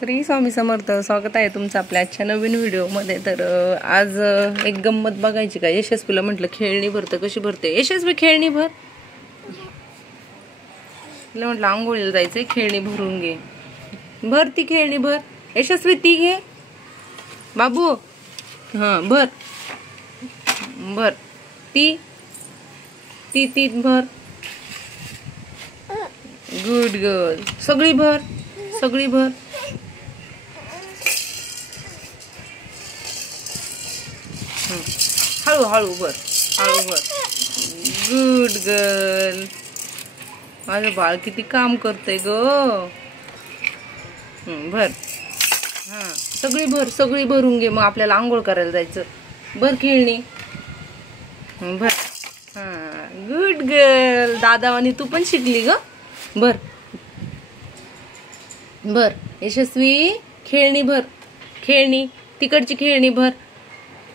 श्री स्वामी समर्थ. स्वागत आहे तुमचं आपल्या आजच्या नवीन व्हिडिओमध्ये. तर आज एक गंमत बघायची का. यशस्वीला म्हटलं खेळणी भरतं, कशी भरते यशस्वी खेळणी भर. तिला म्हटलं आंघोळीला जायचंय, खेळणी भरून घे. भर ती खेळणी भर. यशस्वी ती घे बाबू. हां भर भर ती ती ती भर. Good girl. सगळी भर सगळी भर. हळू हळू भर हळू भर. Good girl. माझं बाळ किती काम करते ग. भर. हा सगळी भर सगळी भरून घे. मग आपल्याला आंघोळ करायला जायचं. भर खेळणी भर. हा गुड गर्ल. दादावानी तू पण शिकली ग. भर भर. यशस्वी खेळणी भर. खेळणी तिकडची खेळणी भर.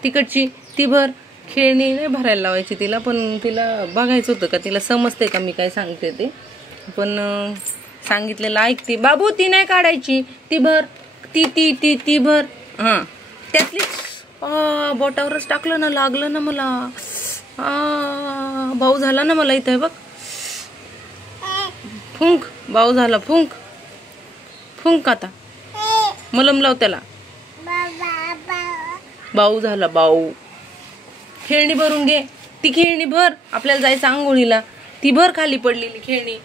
तिकडची ती भर. खेळणी नाही भरायला लावायची तिला, पण तिला बघायचं होतं का तिला समजते का मी काय सांगते ते. पण सांगितलेलं ऐकते. बाबू ती नाही काढायची, ती भर. ती ती ती ती भर. हां त्यातली बोटावरच टाकलं ना, लागलं ना मला. भाऊ झाला ना मला इथं बघ. फुंक भाऊ झाला. फुंक फुंक. आता मलम लाव त्याला. बाऊ झाला बाऊ. खेळणी भरून घे. ती खेळणी भर. आपल्याला जायचं आंघोळीला. ती भर खाली पडलेली खेळणी.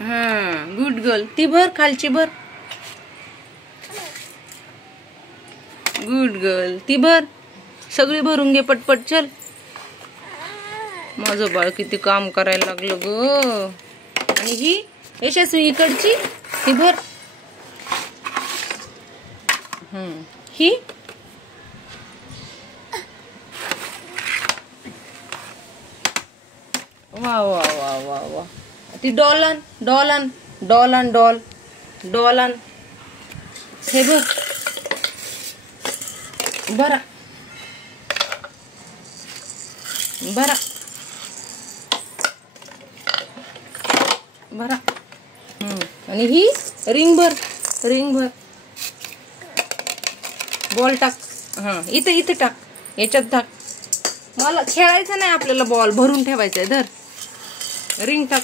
हा गुड गर्ल. ती भर खालची भर. Good girl. ती भर. सगळी भरून घे पटपट. चल. माझं बाळ किती काम करायला लागलं ग. आणि ही यशस्वी इकडची ती भर. ही वा वा वा वा वा. ती डॉलन डॉलन डॉलन डॉल डॉलन. हे भर. भरा भरा भरा. आणि ही रिंग भर. रिंग भर. बॉल टाक. हा इथं इथं टाक. याच्यात टाक. मला खेळायचं नाही, आपल्याला बॉल भरून ठेवायचा आहे. धर. रिंग टाक.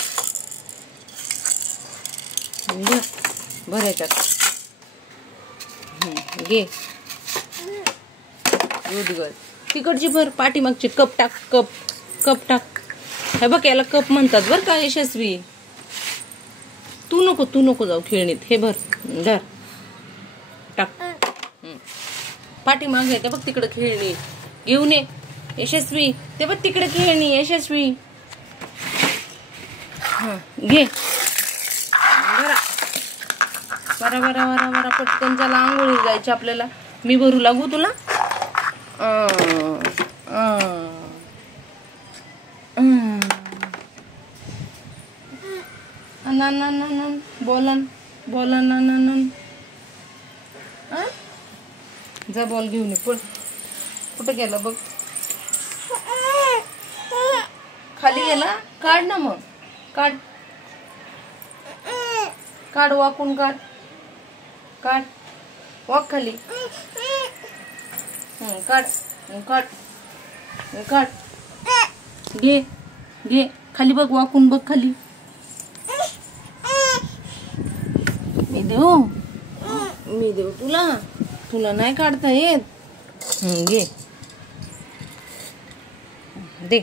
भर भर याच्यात. घे. Good girl. तिकडची भर. पाठीमागची कप टाक. कप कप टाक. हे बघ याला कप म्हणतात बर का यशस्वी. तू नको जाऊ खेळणीत. हे भर. धर टाक. पाठीमागे आहे ते बघ तिकडे खेळणी. घेऊन ये यशस्वी. ते बघ तिकडे खेळणी यशस्वी. घे. बरा बरा बरा बरा बरा. पटकन चला आंघोळी जायची आपल्याला. मी भरू लागू तुला. बोलन बोलन. जा बॉल घेऊन ये. कुठं गेला बघ. खाली गेला. काढ ना मग. काढ काढ. वाकून काढ. काढ. वाक खाली. काढ काढ काढ. घे घे. खाली बघ. वाकून बघ खाली. मी देऊ तुला. तुला नाही काढता येत. घे दे.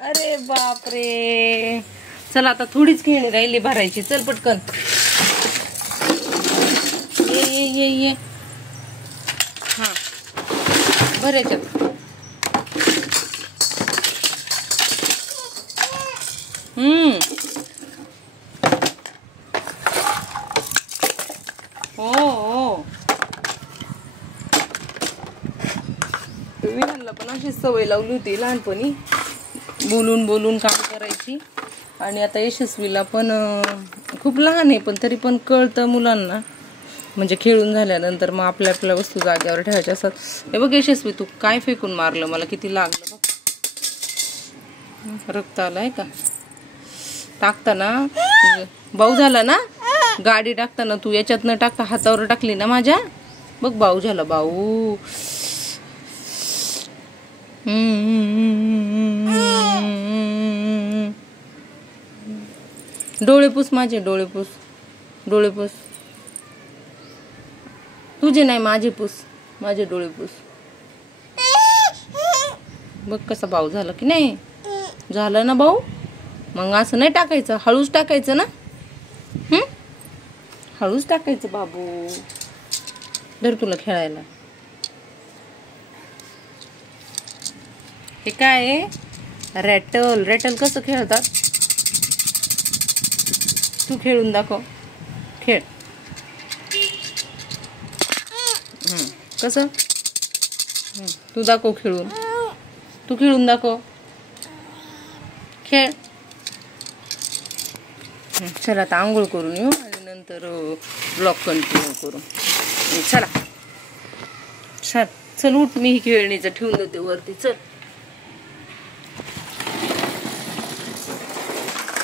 अरे बापरे. चला आता थोडीच खेळणी राहिली भरायची. चल पटकन. ये ये ये ये. हा भरायच्यात. हो विहानला पण अशी सवय लावली होती लहानपणी, बोलून बोलून काम करायची. आणि आता यशस्वीला पण खूप लहान आहे, पण तरी पण कळतं मुलांना. म्हणजे खेळून झाल्यानंतर मग आपल्या आपल्या वस्तू जागेवर ठेवायच्या असतात. हे बघ यशस्वी, तू काय फेकून मारलं. मला किती लागलं बघ. रक्त आलाय का टाकताना. भाऊ झाला ना. गाडी टाकताना तू याच्यात न टाकता हातावर टाकली ना माझ्या. बघ भाऊ झाला भाऊ. डोळे पुस माझे, डोळे पुस, डोळे पुस. तुझे नाही माझे पुस, माझे डोळे पुस. बघ कसा भाऊ झाला की नाही. झालं ना भाऊ. मग असं नाही टाकायचं, हळूच टाकायचं ना. हळूच टाकायचं बाबू. धर तुला खेळायला. हे काय आहे? रॅटल. रॅटल कसं खेळतात तू खेळून दाखव. खेळ. कसं तू दाखव खेळून. तू खेळून दाखव. खेळ. चला आता आंघोळ करून येऊ आणि नंतर ब्लॉग कंटिन्यू करू. चला चल चल उठ. मी ही खेळणीचं ठेवून देते वरती. चल.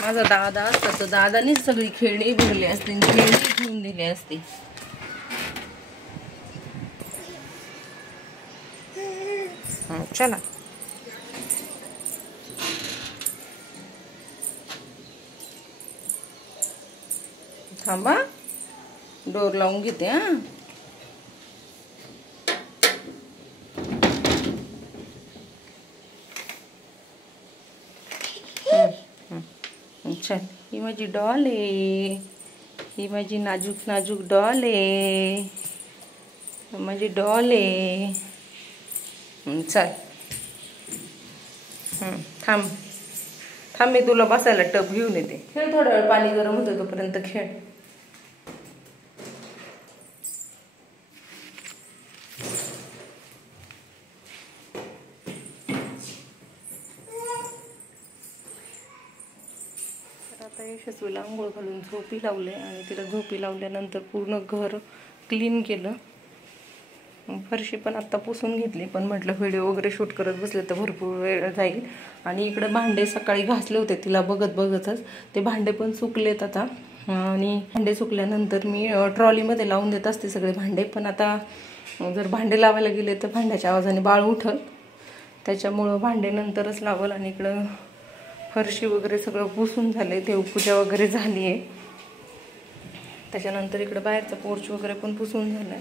माझा दादा असता तर दादानीच सगळी खेळणी भरली असती, खेळणी ठेवून दिली असती. चला. थांबा, डोर लावून घेते. चल. ही माझी डॉल आहे. ही माझी नाजूक नाजूक डॉल आहे. माझी डॉल आहे. चल. थांब थांब, मी तुला बसायला टब घेऊन येते. खेळ थोडा वेळ. पाणी गरम होतं तोपर्यंत खेळ. आता यशस्वीला आंघोळ घालून झोपी लावले आणि तिला झोपी लावल्यानंतर पूर्ण घर क्लीन केलं. फरशी पण आत्ता पुसून घेतली, पण म्हटलं व्हिडिओ वगैरे शूट करत बसले तर भरपूर वेळ जाईल. आणि इकडे भांडे सकाळी घासले होते तिला बघतच. ते भांडे पण सुकलेत आता. आणि भांडे सुकल्यानंतर मी ट्रॉलीमध्ये लावून देत असते सगळे भांडे. पण आता जर भांडे लावायला गेले तर भांड्याच्या आवाजाने बाळ उठल, त्याच्यामुळं भांडे नंतरच लावल. आणि इकडं फरशी वगैरे सगळं पुसून झाले, देवपूजा वगैरे झाली आहे. त्याच्यानंतर इकडं बाहेरचा पोर्च वगैरे पण पुसून झालाय.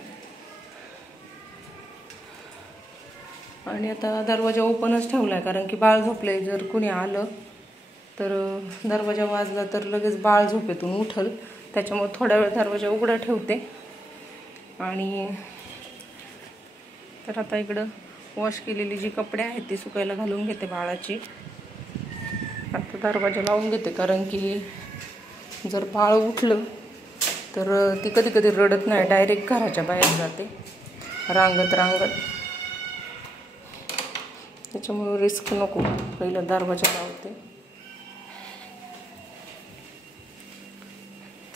आणि आता दरवाजा ओपनच ठेवलाय, कारण की बाळ झोपले. जर कुणी आलं तर दरवाजा वाजला तर लगेच बाळ झोपेतून उठल, त्याच्यामुळे थोडा वेळ दरवाजा उघडा ठेवते. आणि तर आता इकडं वॉश केलेली जी कपडे आहेत ती सुकायला घालून घेते बाळाची. आता दरवाजा लावून घेते, कारण की जर बाळ उठलं तर ती कधी कधी रडत नाही, डायरेक्ट घराच्या बाहेर जाते रांगत रांगत. त्याच्यामुळे रिस्क नको, पहिला दरवाजा लावते.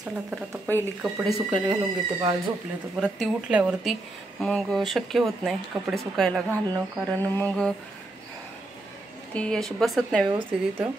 चला तर आता पहिली कपडे सुकायला घालून घेते. बाळ झोपले तर परत ती उठल्यावरती मग शक्य होत नाही कपडे सुकायला घालणं, कारण मग ती अशी बसत नाही व्यवस्थित इथं.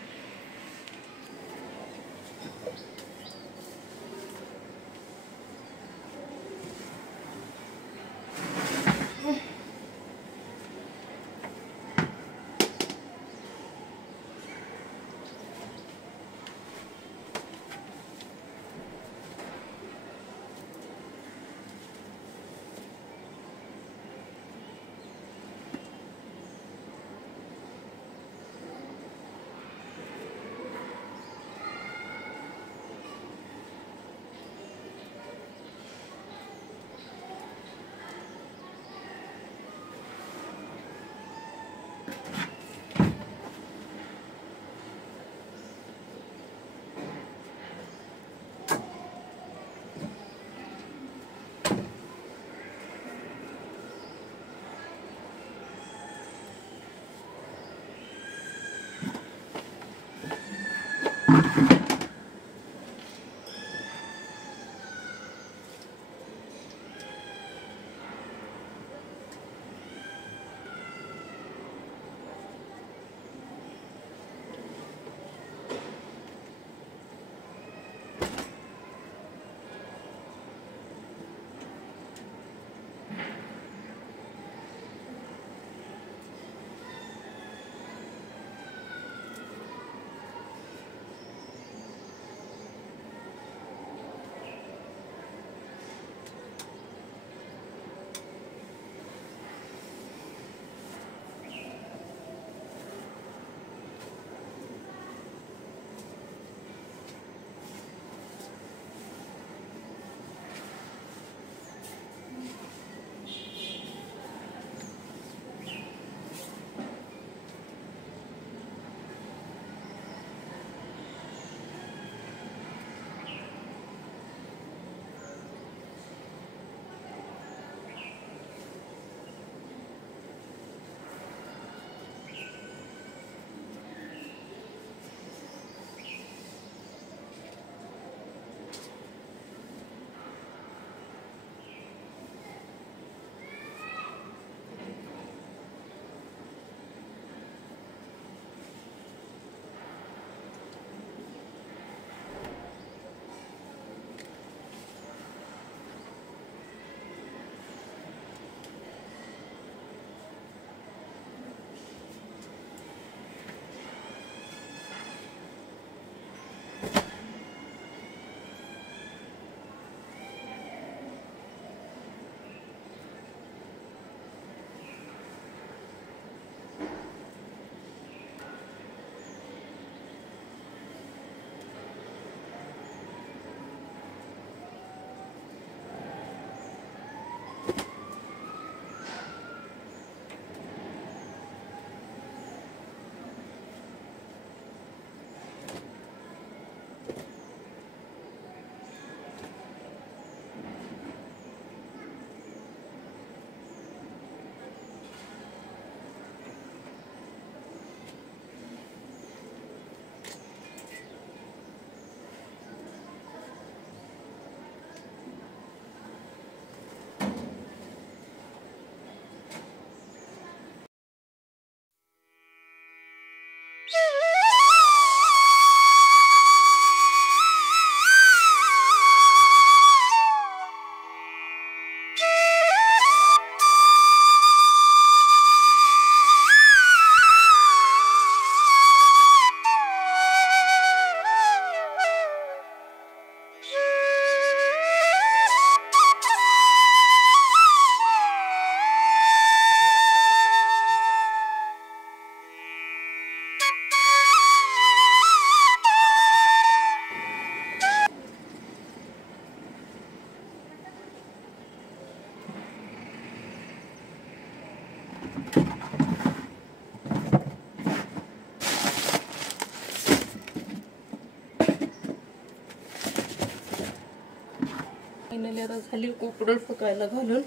फायनली आता झाली कुकडं सुकायला घालून.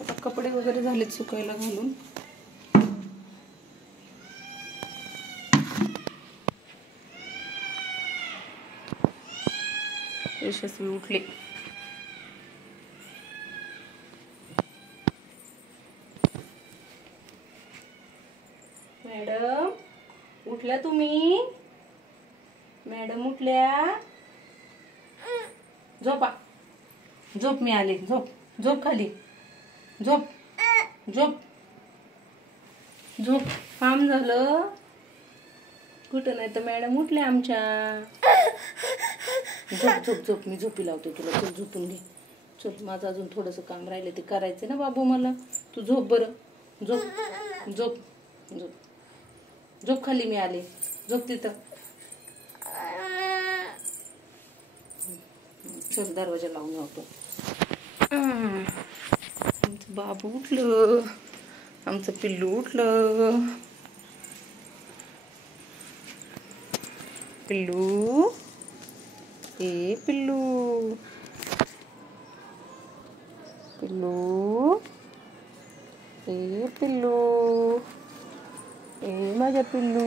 आता कपडे वगैरे झालेत सुकायला घालून. यशस्वी उठले. मॅडम उठल्या तुम्ही? मॅडम उठल्या? झोपा. झोप मी आले. झोप झोप खाली. झोप झोप झोप. काम झालं? कुठं नाही तर मॅडम उठल्या आमच्या. झोप झोप झोप. मी झोपी लावते तुला. चल झोपून घे. चल माझं अजून थोडंसं काम राहिलं ते करायचं ना बाबू मला. तू झोप बरं. झोप झोप झोप झोप खाली. मी आले. झोप तिथं. चल दरवाजा लावून लावतो. आमचं बाबू उठलं. आमचं पिल्लू उठलं. पिल्लू ए पिल्लू. पिल्लू ए पिल्लू. ए माझ्या पिल्लू.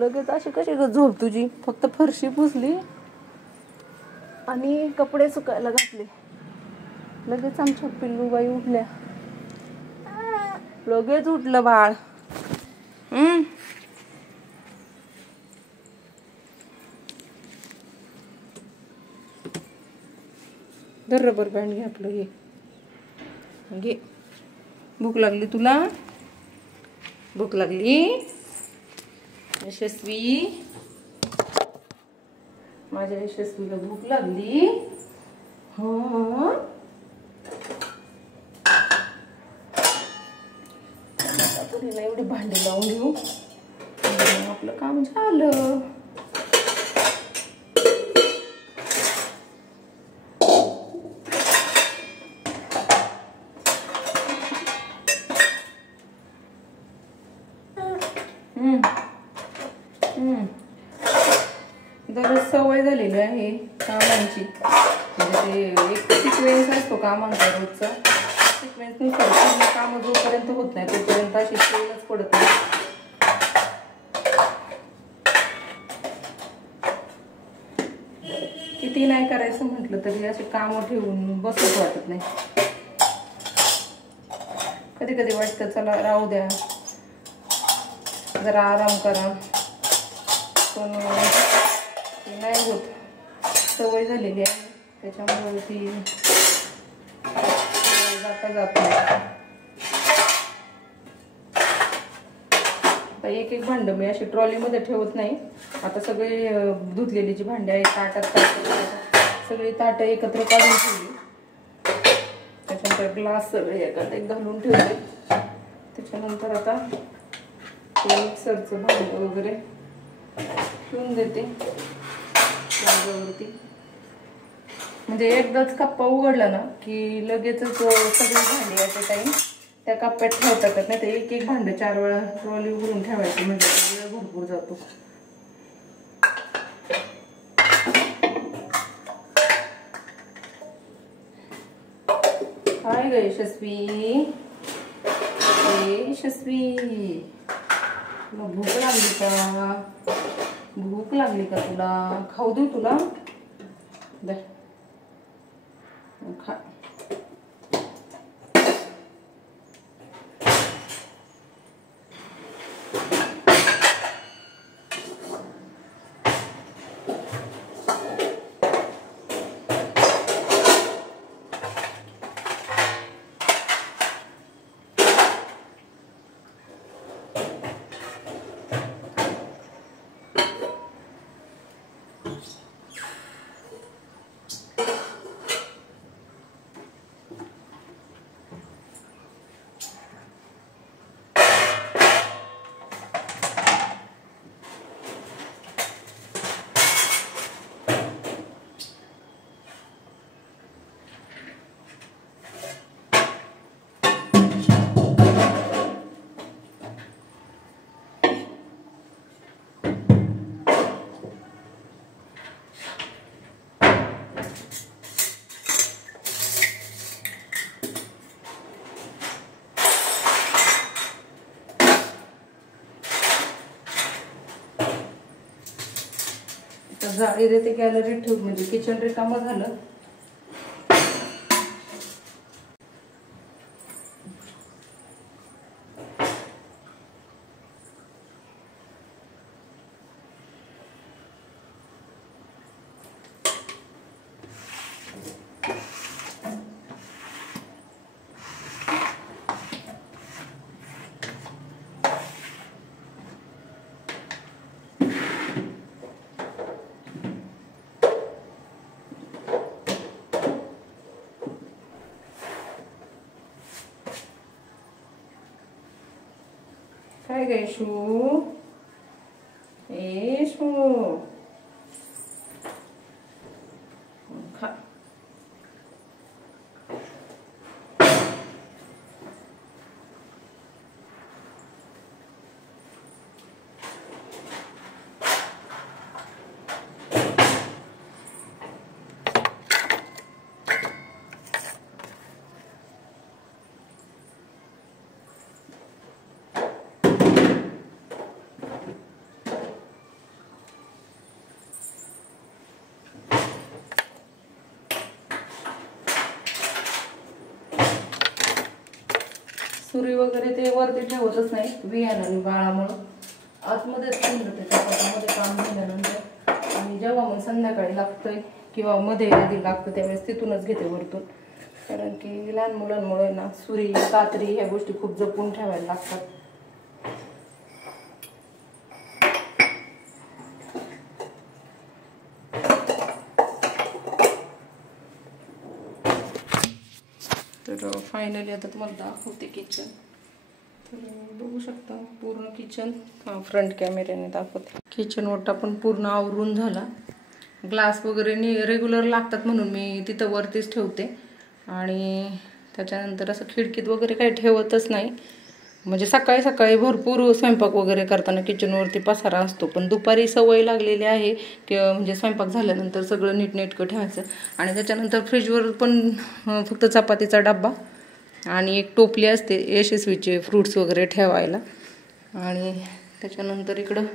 लगेच अशी कशी ग झोप तुझी? फक्त फरशी पुसली आणि कपडे सुकायला घातले, लगेच आमच्या पिल्लू बाई उठल्या. लगेच उठलं बाळ. धर रबर बँड घे आपलं. घे. भूक लागली तुला? भूक लागली? यशस्वी, माझ्या यशस्वीला भूक लागली. हा आपण हिला एवढी भांडी लावून घेऊ. आपलं काम झालं. दररोज सवय झालेली आहे कामांची. म्हणजे ते एक सिक्वेन्स असतो कामांचा रोजचा. सिक्वेन्स नुसार पूर्ण कामं जोपर्यंत होत नाही तोपर्यंत अशी चैनच पडत नाही. किती नाही करायचं म्हटलं तरी असे कामं ठेवून बसूच वाटत नाही. कधी कधी वाटतं चला राहू द्या, जरा आराम करा, पण नाही होत. सवय झालेली आहे त्याच्यामुळे ती जात नाही. एक एक भांड मी अशी ट्रॉलीमध्ये ठेवत नाही. आता सगळे धुतलेली जी भांडी आहेत ताटात सगळी ताट एकत्र काढून ठेवली. त्याच्यानंतर ग्लास सगळे एकात एक घालून ठेवले. त्याच्यानंतर आता मिक्सरचं भांड वगैरे ठेवून देते वरती. म्हणजे एकदाच कप्पा उघडला ना की लगेचच सगळी भांडी ॲट अ टाइम त्या कप्प्यात ठेवता येतात. नाही तर एक एक भांड 4 वेळा ट्रॉली उघडून ठेवायचं म्हणजे वेळ भरपूर जातो. हाय ग यशस्वी. यशस्वी, तुला भूक लागली का? भूक लागली का तुला? खाऊ देऊ तुला? दे खा. जाळी देते गॅलरीत ठेवून, म्हणजे किचन रिकामं झालं. काय गे शू, ए शू खा. सुरी वगैरे ते वरती ठेवतच नाही बियाणं बाळामुळं, आतमध्येच ठेवलं त्याच्या पोटामध्ये काम झाल्यानंतर. आणि जेव्हा मग संध्याकाळी लागतंय किंवा मध्ये आधी लागतं त्यावेळेस तिथूनच घेते वरतून, कारण की लहान मुलांमुळे ना सुरी कात्री ह्या गोष्टी खूप जपून ठेवायला लागतात. तर फायनली आता तुम्हाला दाखवते किचन. तर बघू शकता पूर्ण किचन, फ्रंट कॅमेऱ्याने दाखवते. किचन ओटा पण पूर्ण आवरून झाला. ग्लास वगैरे रेग्युलर लागतात म्हणून मी तिथं वरतीच ठेवते. आणि त्याच्यानंतर असं खिडकीत वगैरे काही ठेवतच नाही. म्हणजे सकाळी सकाळी भरपूर स्वयंपाक वगैरे करताना किचनवरती पसारा असतो, पण दुपारी सवय लागलेली आहे की म्हणजे स्वयंपाक झाल्यानंतर सगळं नीटनेटकं ठेवायचं. आणि त्याच्यानंतर फ्रीजवर पण फक्त चपातीचा डब्बा आणि एक टोपली असते यशस्वीचे फ्रूट्स वगैरे ठेवायला. आणि त्याच्यानंतर इकडं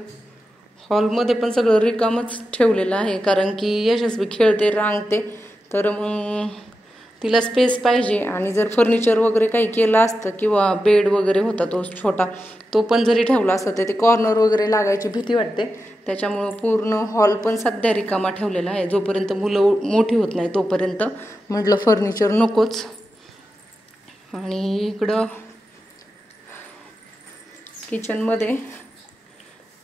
हॉलमध्ये पण सगळं रिकामच ठेवलेलं आहे, कारण की यशस्वी खेळते रांगते, तर मग तिला स्पेस पाहिजे. आणि जर फर्निचर वगैरे काही केलं असतं किंवा बेड वगैरे होता तो छोटा, तो पण जरी ठेवला असतं तर ते कॉर्नर वगैरे लागायची भीती वाटते. त्याच्यामुळं पूर्ण हॉल पण सध्या रिकामा ठेवलेला आहे. जोपर्यंत मुलं मोठी होत नाही तोपर्यंत म्हटलं फर्निचर नकोच. आणि इकडं किचनमध्ये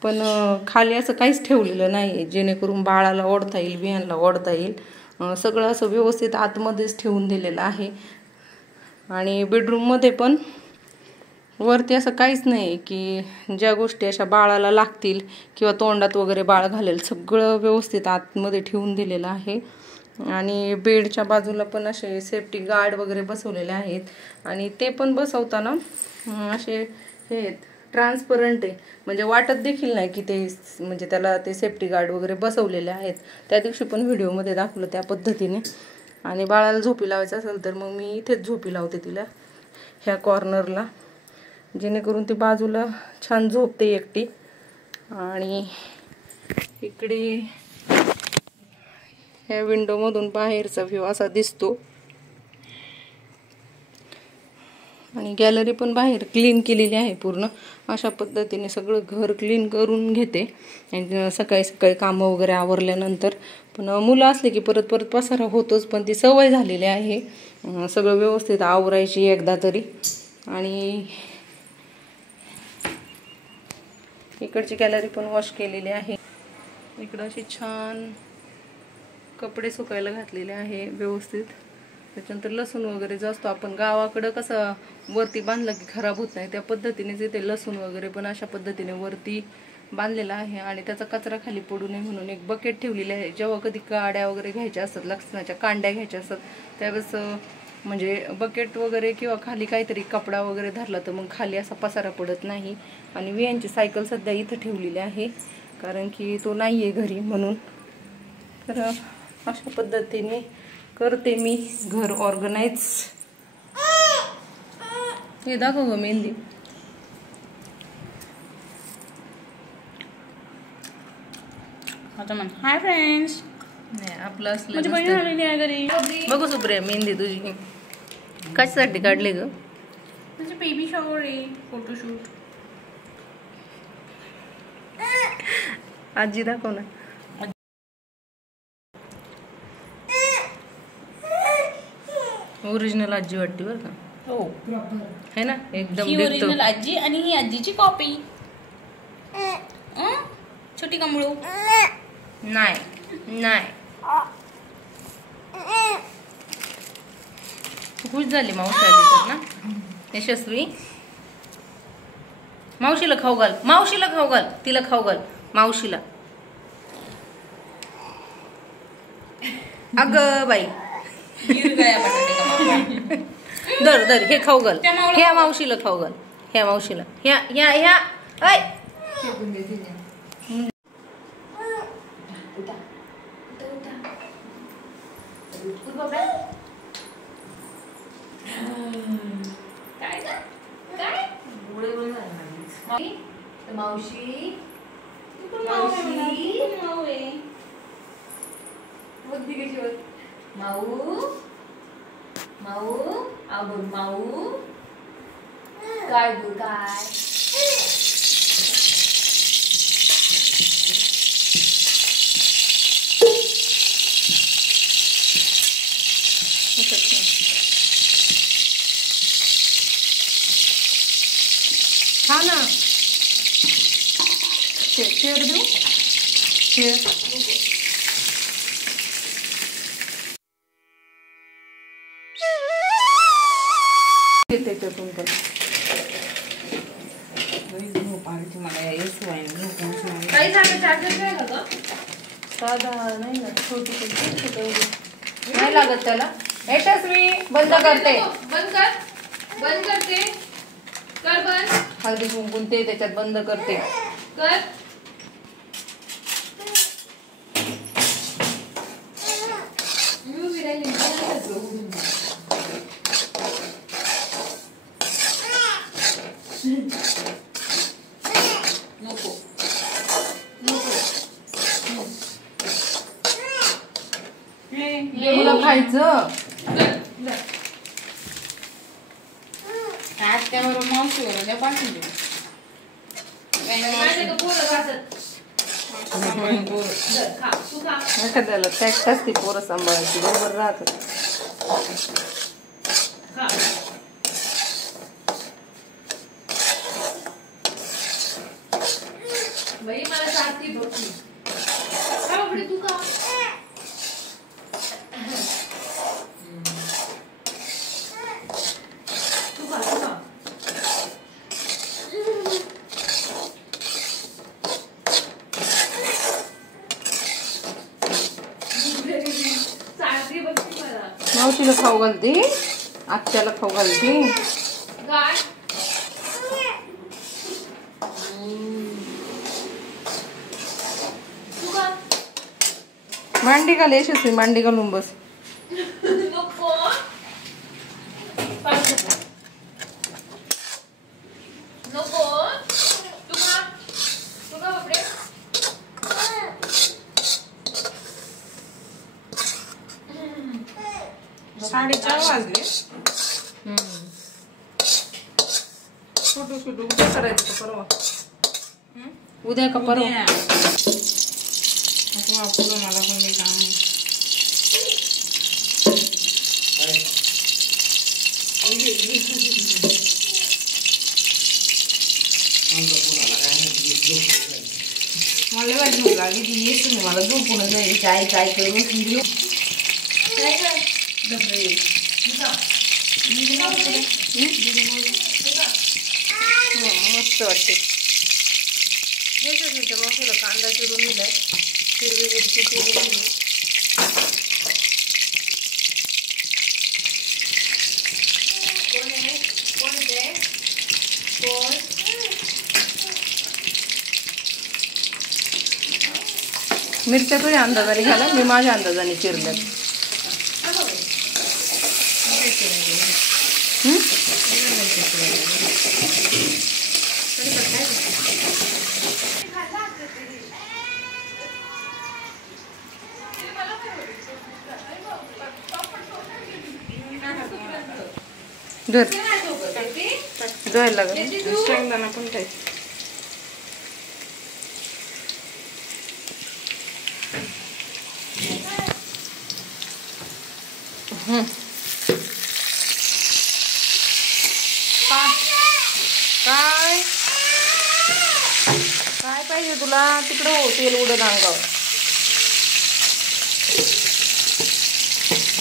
पण खाली असं काहीच ठेवलेलं नाही जेणेकरून बाळाला ओढता येईल, बियांना ओढता येईल. सगळं असं व्यवस्थित आतमध्येच ठेवून दिलेलं आहे. आणि बेडरूममध्ये पण वरती असं काहीच नाही की ज्या गोष्टी अशा बाळाला लागतील किंवा तोंडात वगैरे बाळ घालेल, सगळं व्यवस्थित आतमध्ये ठेवून दिलेलं आहे. आणि बेडच्या बाजूला पण असे सेफ्टी गार्ड वगैरे बसवलेले आहेत. आणि ते पण बसवताना असे हे ट्रान्सपरंट आहे, म्हणजे वाटत देखील नाही की ते म्हणजे त्याला ते सेफ्टी गार्ड वगैरे बसवलेले आहेत. त्या दिवशी पण व्हिडिओमध्ये दाखवलं त्या पद्धतीने. आणि बाळाला झोपी लावायचं असेल तर मग मी इथेच झोपी लावते तिला ह्या कॉर्नरला, जेणेकरून ती बाजूला छान झोपते एकटी. आणि इकडे ह्या विंडोमधून बाहेरचा व्ह्यू असा दिसतो. आणि गॅलरी पण बाहेर क्लीन केलेली आहे पूर्ण. अशा पद्धतीने सगळं घर क्लीन करून घेते आणि सकाळी सकाळी कामं वगैरे आवरल्यानंतर. पण मुलं असले की परत परत पसारा होतोच, पण ती सवय झालेली आहे सगळं व्यवस्थित आवरायची एकदा तरी. आणि इकडची गॅलरी पण वॉश केलेली आहे. इकडं अशी छान कपडे सुकायला घातलेले आहे व्यवस्थित. त्याच्यानंतर लसूण वगैरे जो असतो, आपण गावाकडं कसं वरती बांधलं की खराब होत नाही त्या पद्धतीनेच इथे लसूण वगैरे पण अशा पद्धतीने वरती बांधलेला आहे. आणि त्याचा कचरा खाली पडू नये म्हणून एक बकेट ठेवलेली आहे. जेव्हा कधी काड्या वगैरे घ्यायच्या असतात, लसणाच्या कांड्या घ्यायच्या असतात, त्यावेळेस म्हणजे बकेट वगैरे किंवा खाली काहीतरी कपडा वगैरे धरला तर मग खाली असा पसारा पडत नाही. आणि वियांची सायकल सध्या इथं ठेवलेली आहे, कारण की तो नाही आहे घरी म्हणून. तर अशा पद्धतीने करते मी घर ऑर्गनाइज. हे दाखव ग मेहंदी. आता म्हण हाय फ्रेंड्स. नाही आपलं असलं माझी बहीण नसतं. आलेली आहे घरी. बघू सुप्रिया मेहंदी तुझी कशासाठी काढली ग? म्हणजे बेबी शॉवर आहे, फोटोशूट. आजी दाखव ना. ओरिजिनल आजी वाटते बरं का. हो है ना एकदम ही डिक्टो. ओरिजिनल आजी आणि ही आजीची कॉपी. छोटी कमळू. नाही नाही खुश झाली मावशी आली तर ना. यशस्वी मावशीला खाऊ घाल, मावशीला खाऊ घाल, तिला खाऊ घाल मावशीला. अग बाई दर दर हे खाऊ घाल, ह्या मावशीला खाऊ घाल, ह्या मावशीला, ह्या ह्या ह्या ऐ मावशी माऊ माऊ आबू माऊ काय गो काय. खा ना. चेअर देऊ चेअर. त्याच्यातून पण काही झालं चार्जर काय झालं? साधा नाही ना छोटी नाही लागत त्याला. यशस्वी बंद करते. बंद कर. बंद करते. कर बंद. हळदी कुंकून ते त्याच्यात बंद करते. कर. नको तुला खायचं. त्यावर मावशीवर पाठवून दे. एखाद्याला टॅक्ट असते पोरं सांभाळायची बरोबर राहत. बाई मला सारखी भरती का बाबडे तू का तू का सारखी बघती मला. मावशीला खाऊ घालते, आत्याला खाऊ घालते. काय मांडी घाल यशस्वी, मांडी घालून बस. नको नको तू का बापडे. साडेचार वाजले. फोटोशूट उद्या करायचं का परवा? उद्या का परवा? पुढं मला पण नाही काम. मला वाटत झोप लागली ती येत नाही मला झोपून जाईल. काय काय करून देऊ मस्त वाटते. यशस्वीच्या मावशीला कांदा चिरून दिलाय, हिरवी मिरची चिरून दिली. कोण आहे कोण ते कोण मिरच्या तुझ्या अंदाजाने घाला, मी माझ्या अंदाजाने चिरल्या. धर ते नाही सोबत करते. धुवायला लागल. येते तू? शेंगदाणा पण टाक. काय काय पाहिजे तुला? तिकडं हो तेल उडत अंगावर.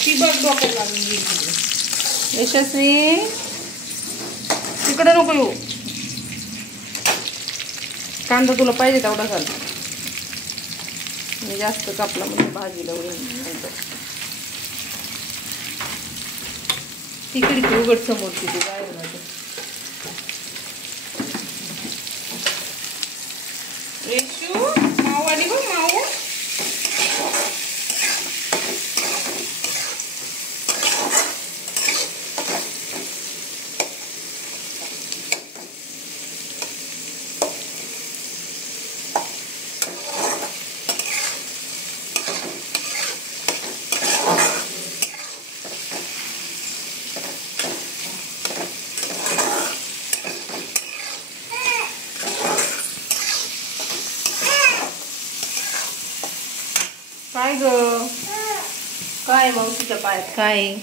ती बघ डोक्यात लागून गेली तिकडे. यशस्वी तिकडे नको येऊ. कांदा तुला पाहिजे तेवढा घाल. मी जास्त कापला म्हणजे भाजीला नंतर. तिकडे उघड समोर तिथे काय होणार ते. येशू माऊ आली बघ माऊ. काय ग काय मावशीच्या पायात काय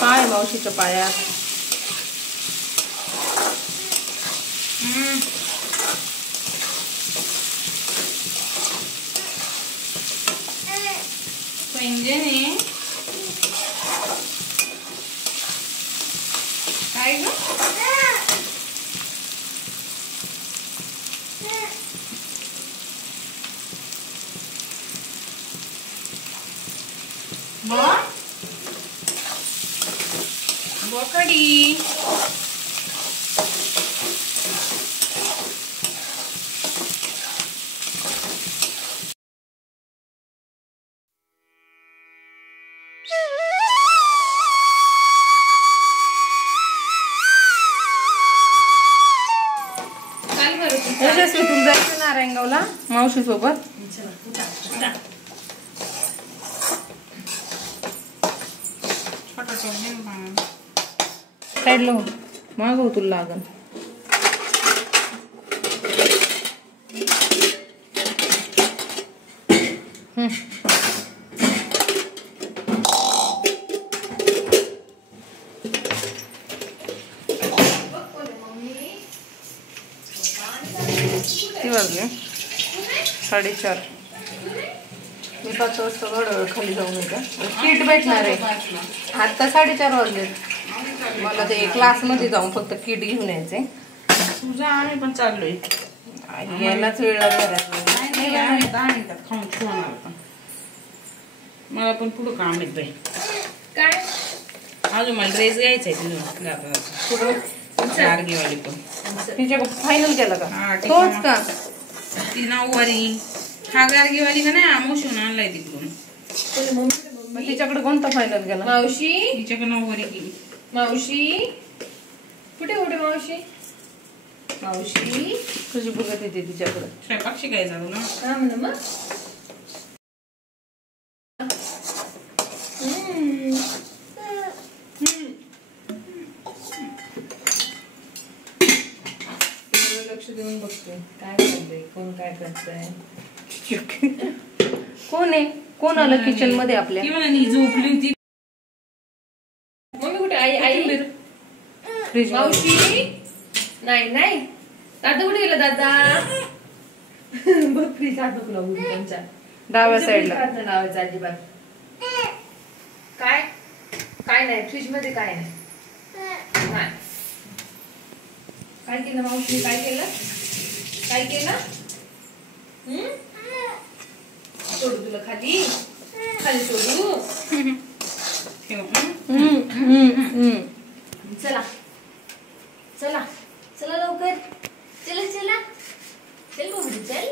काय मावशीच्या पायात? पैंजणे काय ग? बोकडी चाल बरं तू. यशस्वी तुला जायचं नारायणगावला मावशी सोबत? चला, उठा, उठा. छोटा चोर साईडला हो मागव तुला लागन. किती वाजले? 4:30. मी 5 वाजता थोडं खाली जाऊन येते. किट भेटणार आहे. आता 4:30 वाजले. मला ते क्लासमध्ये जाऊन फक्त किट घेऊन यायचे. तुझा आम्ही पण चाललोय. यायलाच वेळ लागणार. नाही आम्ही 10 मिनिटात खाऊन ठेवणार आपण. मला पण पुढं काम आहेत बाई. काय अजून मला ड्रेस घ्यायचा आहे तिथून जाता जाता. पुढं गारगीवाली पण तिच्या फायनल केला का? हा, ठीक तोच आहे. का? ती नऊवारी हा गारगीवाली का नाही आमोशून आणलाय तिकडून. मग तिच्याकडे कोणता फायनल केला? मावशी तिच्याकडे नऊवारी गेली. मावशी कुठे कुठे मावशी मावशी कशी बघत येते तिच्याकडे? स्वयंपाक शिकायचा तुला. हा म्हणा मग. लक्ष देऊन बघते काय करते कोण काय करतंय. कोण आहे? कोण आलं किचन मध्ये आपल्या? ती मला नी झोपली होती. मम्मी कुठे? आई आई फ्रीज मावशी नाही नाही दादा कुठे गेला? दादा बघ फ्रीज आटोक लावून त्यांच्या डाव्या साईडला. लावायचं अजिबात. काय काय नाही फ्रीज मध्ये काय नाही. नाही. काय केलं मावशी? काय केलं? काय केलं? सोडू तुला खाली खाली सोडू. ठेव. चला चला चला लवकर. चला चला चल बाबू चल.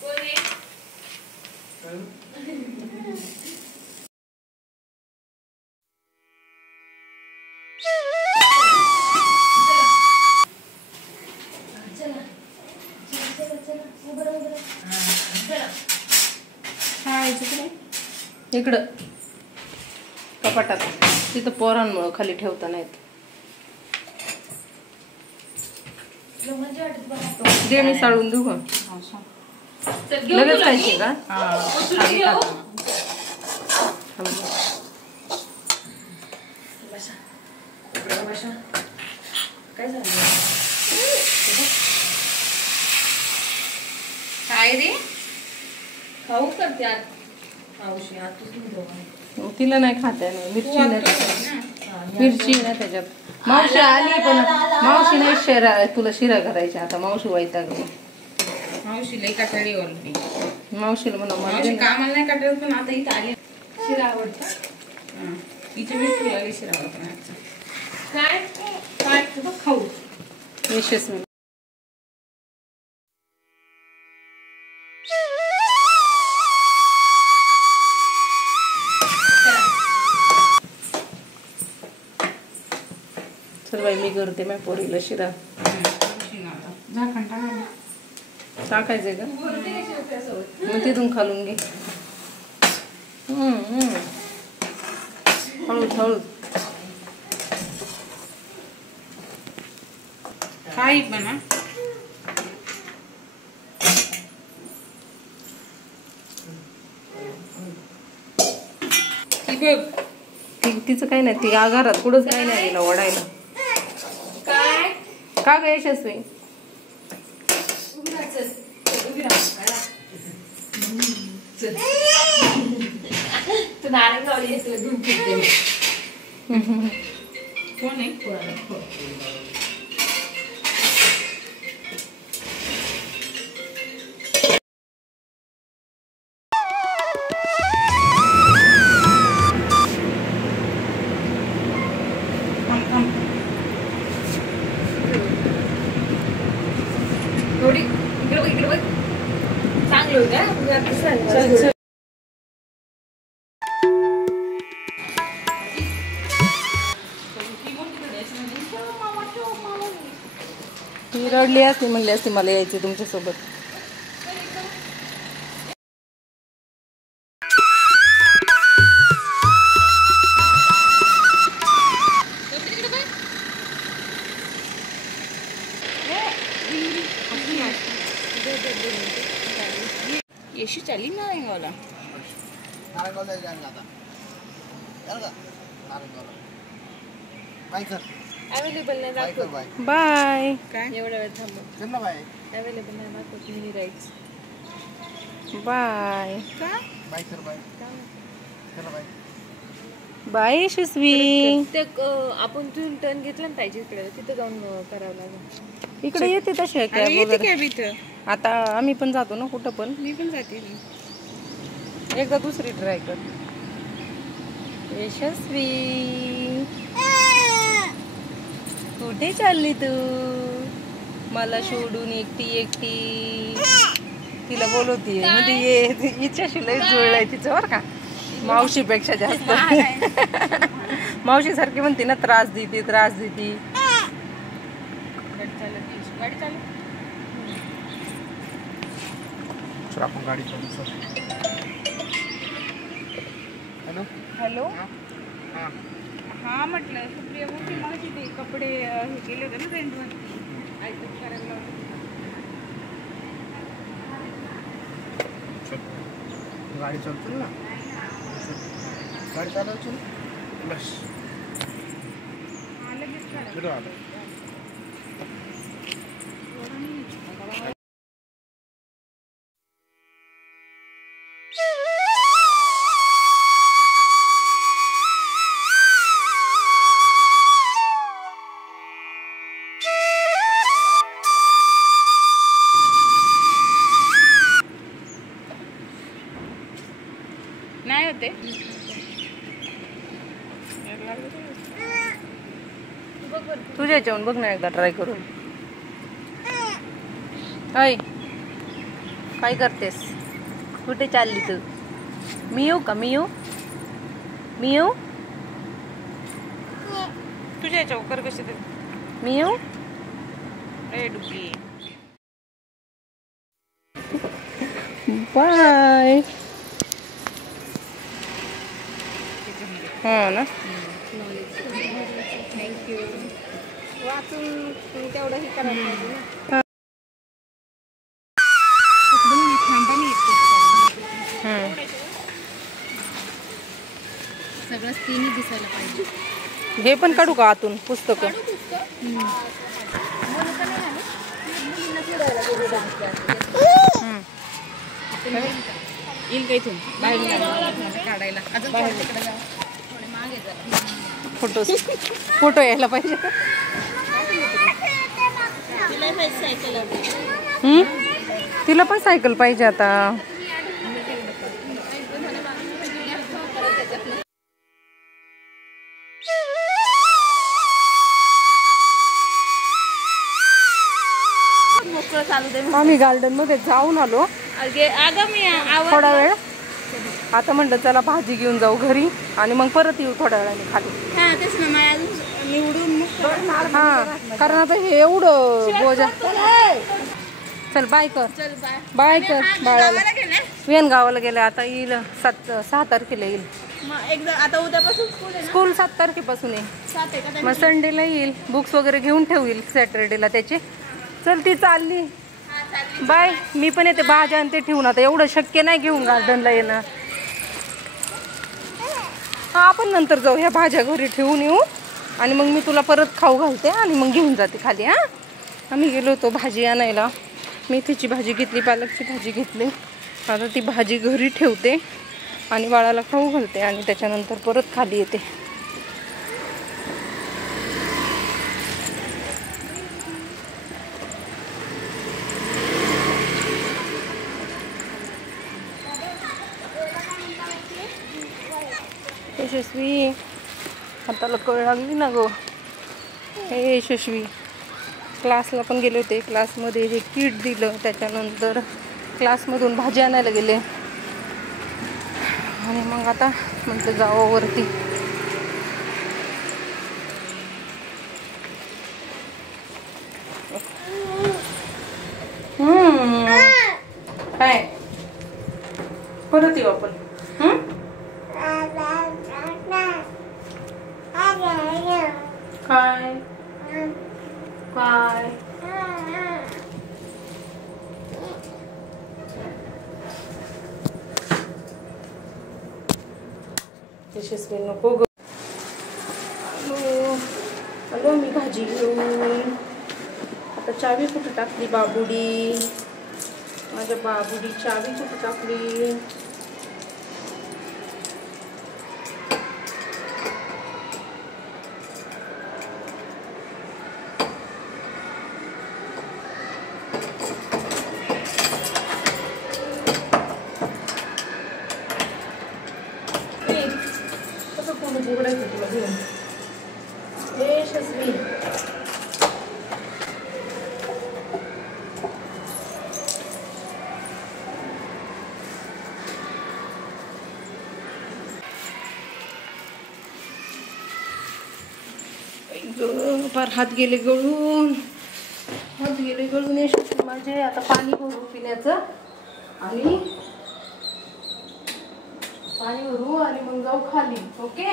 कोण आहे? लावायचं काय? इकडं कपाटात, तिथं पोरांमुळं खाली ठेवता नाहीत. दे मी साळून देऊ का? लगेच खायची का? काय रे? खाऊ करते आज मावशी आतून तिला नाही खाता येणार, मिरची नाही त्याच्यात. मिरची नाही त्याच्यात. मावशी आली पण मावशी नाही शिरा, तुला शिरा करायच्या आता. मावशी वैतागली. मावशी लई काटाळी ओरली. मावशीला म्हणा मावशी कामाला नाही काटाळी पण आता इथं आली. शिरा आवडतं. तिच्या मिरची आली शिरा बनवायचा. काय काय बघ खाऊ. यशस्वी चल बाई, मी करते माझ्या पोरीला शिरा. झाकण टाकायला टाकायचंय का? मग तिथून खालून घे. हळूच हळूच. काही पण हा. ती बघ, तिचं काही नाही, ती घरात कुठंच काही नाही तिला ओढायला. काय का ग यशस्वी? तू नारळ लावली येते घेऊन फिरते मी. कोण आहे? थोडी इकडे बघ, इकडे बघ. चांगलं होतं. ती रडली असती, म्हणली असती मला यायची तुमच्यासोबत. येशी चाली नारंगावला. अवेलेबल नाही दाखवत. बाय. काय एवढा वेळ थांबव. अवेलेबल नाही दाखवत मिनी राईड्स. बाय का? बाय यशस्वी. ते आपण तिथून टर्न घेतला ना पाहिजे इकडे, तिथं जाऊन करावं लागेल. इकडे येते तशी अरे कॅब येते वगैरे. कॅब इथं. आता आम्ही पण जातो ना कुठं पण. मी पण जाते. एकदा दुसरी ट्राय कर. यशस्वी कुठे चालली तू? मला सोडून एकटी एकटी. तिला बोलवतीये म्हणजे ये, हिच्याशी लय जुळलंय तिचं बरं का, मावशीपेक्षा जास्त. मावशी सारखी म्हणते ना, त्रास देते त्रास देते. गाडी चालू. आपण गाडी चालू. Hello hello. हा म्हटलं सुप्रिया मोठी माझी ते कपडे हे केले होते ना रेंटवरती, ऐकत करायला लावले. गाडी चालतो ना, गाडी चालवायची ना बस. लगेच करा. चलो आलो. नाही होते. तुझ्या याच्यावरून बघ ना एकदा ट्राय करून. अय काय करतेस? कुठे चालली तू? मी येऊ का? मी येऊ? मी येऊ? तुझ्या याच्यावर कर कशी तरी. मी येऊ? ए डुबली. बाय. हा ना. थँक्यू. वाचून तेवढं हे करायला पाहिजे ना. सगळंच तिन्ही दिसायला पाहिजे. हे पण काढू का आतून पुस्तकं? येईल का इथून बाहेरून काढायला अजून तिकडे जाऊ. मागे जरा फोटो यायला पाहिजे. तिला पण सायकल पाहिजे आता. आम्ही गार्डन मध्ये जाऊन आलो अगं मी थोडा वेळ. आता म्हणलं चला भाजी घेऊन जाऊ घरी आणि मग परत येऊ थोड्या वेळाने खाली. तेच ना मला निवडून हा कारण आता हे एवढं बोजा. चल बाय कर. बाय कर बाळाला. वेन गावाला गेले आता येईल 6 तारखेला येईल. एकदा आता उद्यापासून स्कूल आहे. स्कूल 7 तारखेपासून आहे. 7 आहे का? मग संडेला येईल. बुक्स वगैरे घेऊन ठेवील सॅटर्डेला त्याचे. चल ती चालली. बाय. मी पण येते. भाज्या आणि ते ठेवून आता एवढं शक्य नाही घेऊन गार्डनला येणं. हा आपण नंतर जाऊ. ह्या भाज्या घरी ठेवून येऊ आणि मग मी तुला परत खाऊ घालते आणि मग घेऊन जाते खाली. हा आम्ही गेलो होतो भाजी आणायला. मेथीची भाजी घेतली, पालकची भाजी घेतली. आता ती भाजी घरी ठेवते आणि बाळाला खाऊ घालते आणि त्याच्यानंतर परत खाली येते. यशस्वी हाताला कळ लागली ना गो. हे यशस्वी क्लासला पण गेले होते. क्लासमध्ये हे किट दिलं. त्याच्यानंतर क्लासमधून भाजी आणायला गेले आणि मग आता म्हटलं जावं वरती. काय परत येऊ आपण. काय काय यशस्वी नको ग. आलो मी भाजी घेऊन. आता चावी कुठे टाकली बाबुडी? माझ्या बाबुडी चावी कुठे टाकली? उघडायचं तुला घेऊन. यशस्वी फार हात गेले गळून. यशस्वी माझे. आता पाणी भरू पिण्याचं आणि पाणी भरू आणि मग जाऊ खाली. ओके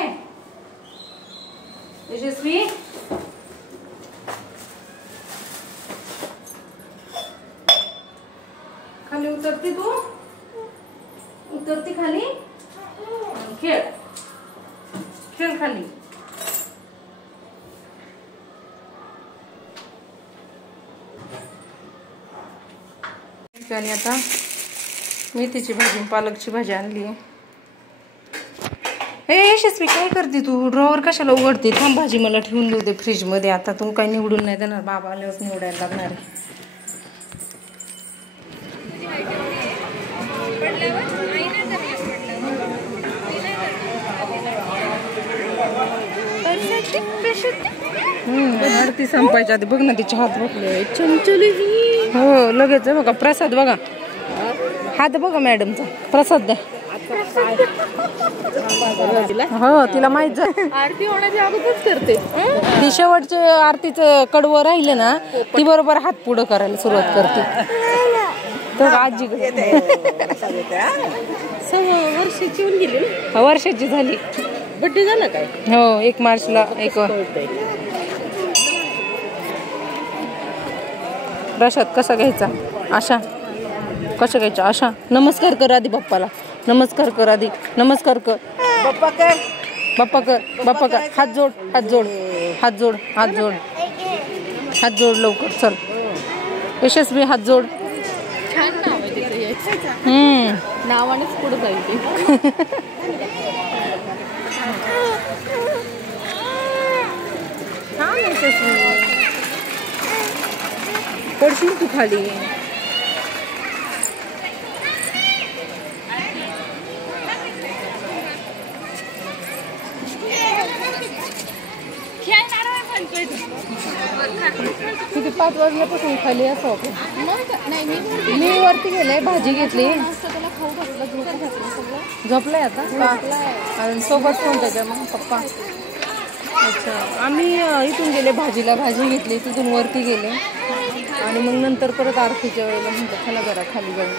यशस्वी? खाली उतरते तू? उतरते खाली? खेळ खेळ खाली. आणि आता मेथीची भाजी पालकची भाजी आणली आहे. हे यशस्वी काय करते तू? ड्रॉवर कशाला उघडते? थांब भाजी मला ठेवून देऊ दे फ्रीजमध्ये. आता तू काही निवडून नाही देणार. बाबा आल्यावर निवडायला लागणार आहे. आरती संपायच्या आधी बघ ना तिचे हात बघले चंचली. हो लगेच बघा प्रसाद बघा. हात बघा मॅडमचा. प्रसाद द्या. हो तिला माहित झालं. आरती होण्याच्या अगोदरच करते ती. शेवटचे आरतीचं कडवं राहिले ना ती बरोबर हात पुढं करायला सुरुवात करते. तर आजी वर्षाची होऊन गेली. वर्षाची झाली. बड्डे झाला काय? हो 1 मार्चला एक प्रसाद कसा घ्यायचा आशा कशा घ्यायच्या आशा नमस्कार कर आधी बाप्पाला नमस्कार कर आधी नमस्कार कर बाप्पा कर बाप्पा कर हात जोड हात जोड हात जोड हात जोड हात जोड लवकर चल यशस्वी हात जोड छान नाव आहे तिचं नावानेच पुढे जाईल ती छान यशस्वी पडशील तू खाली किती 5 वाजल्यापासून खाली असं होतं मी वरती गेले भाजी घेतली झोपलाय आता आणि सोबत कोण त्याच्या मग पप्पा अच्छा आम्ही इथून गेले भाजीला भाजी घेतली तिथून वरती गेले आणि मग नंतर परत आरतीच्या वेळेला म्हणतात चला जरा खाली जाऊन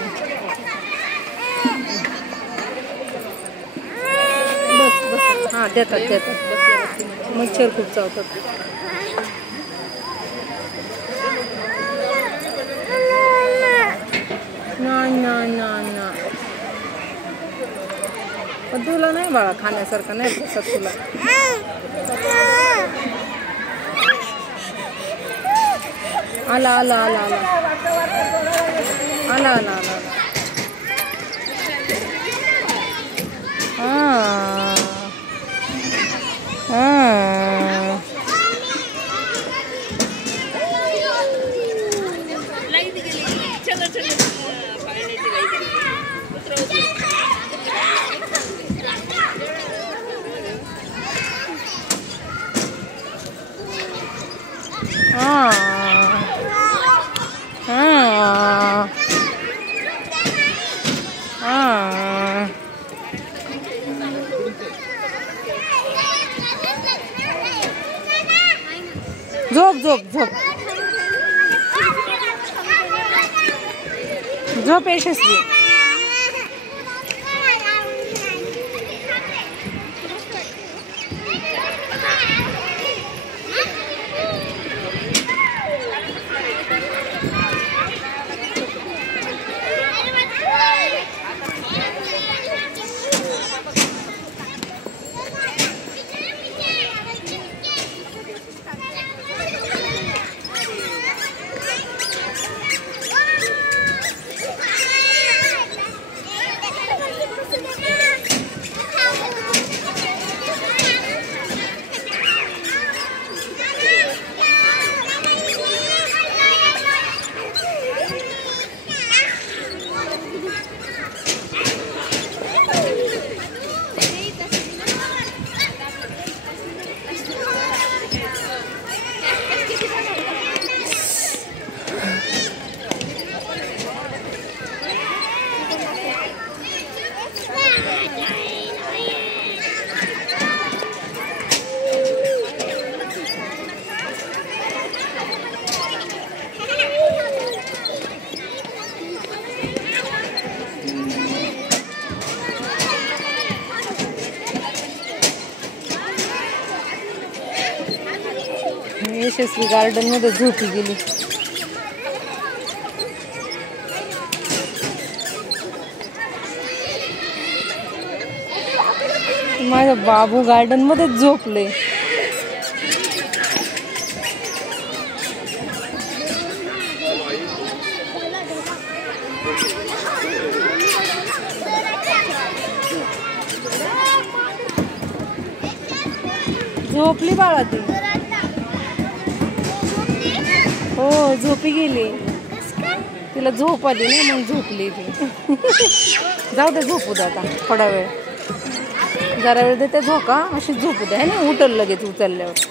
बस बस हां देतात मच्छर खूप चावतात ना पण तुला नाही बाळा खाण्यासारखं नाही प्रसाद तुला आला आला आला आला आला आला आला झोप झोप झोप झोप यशस्वी यशस्वी गार्डन मध्ये झोपी गेली माझा बाबू गार्डन मध्ये झोपले झोपली बाळा ती हो झोपी गेली तिला झोप आली ना मग झोपली ती जाऊ दे झोपू दे आता थोडा वेळ जरा वेळ देते झोका अशी झोपू दे ना उठल लगेच उचलल्यावर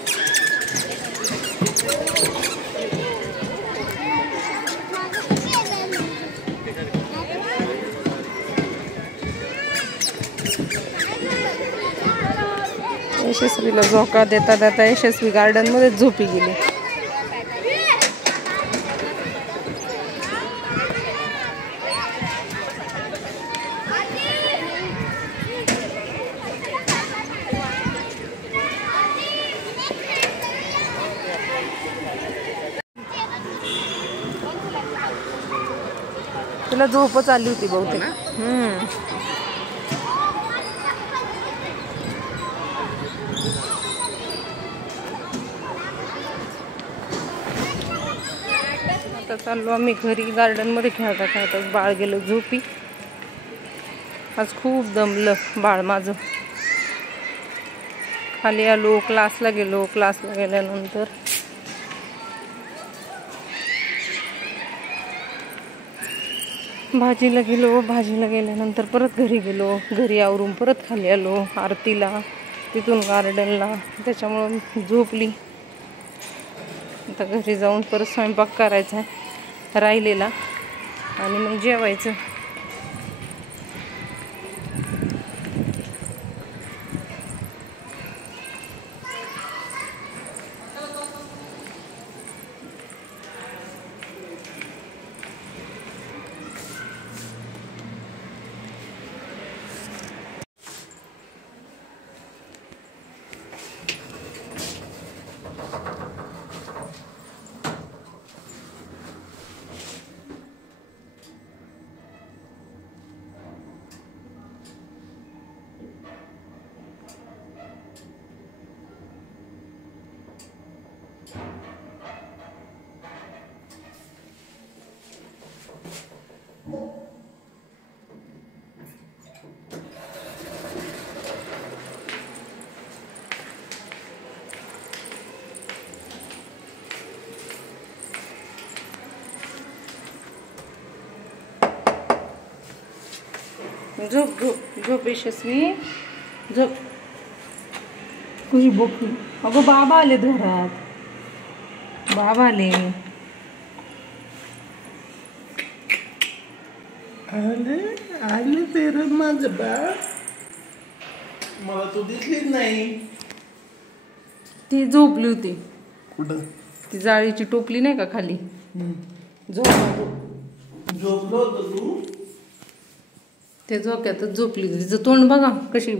यशस्वीला झोका देता देता यशस्वी गार्डन मध्ये झोपी गेली तिला झोपच आली होती बहुतेक. आता चाललो आम्ही घरी. गार्डन मध्ये खेळता खेळता बाळ गेलं झोपी. आज खूप दमलं बाळ माझं. खाली आलो, क्लासला गेलो. क्लासला गेल्यानंतर भाजीला गेलो. भाजीला गेल्यानंतर परत घरी गेलो. घरी आवरून परत खाली आलो आरतीला, तिथून गार्डनला. त्याच्यामुळं झोपली. आता घरी जाऊन परत स्वयंपाक करायचा आहे राहिलेला आणि मग जेवायचं. झोप झोप झोप यशस्वी झोप. तुझी बोकी. अगो बाबा आले घरात. बाबा आले. आले तेर माझं बाळ. मला तू दिसलीच नाही. ती झोपली होती. कुठं? ती जाळीची टोपली नाही का खाली. झोपलो होतो तू. त्या झोक्यातच झोपली. तिचं तोंड बघा कशी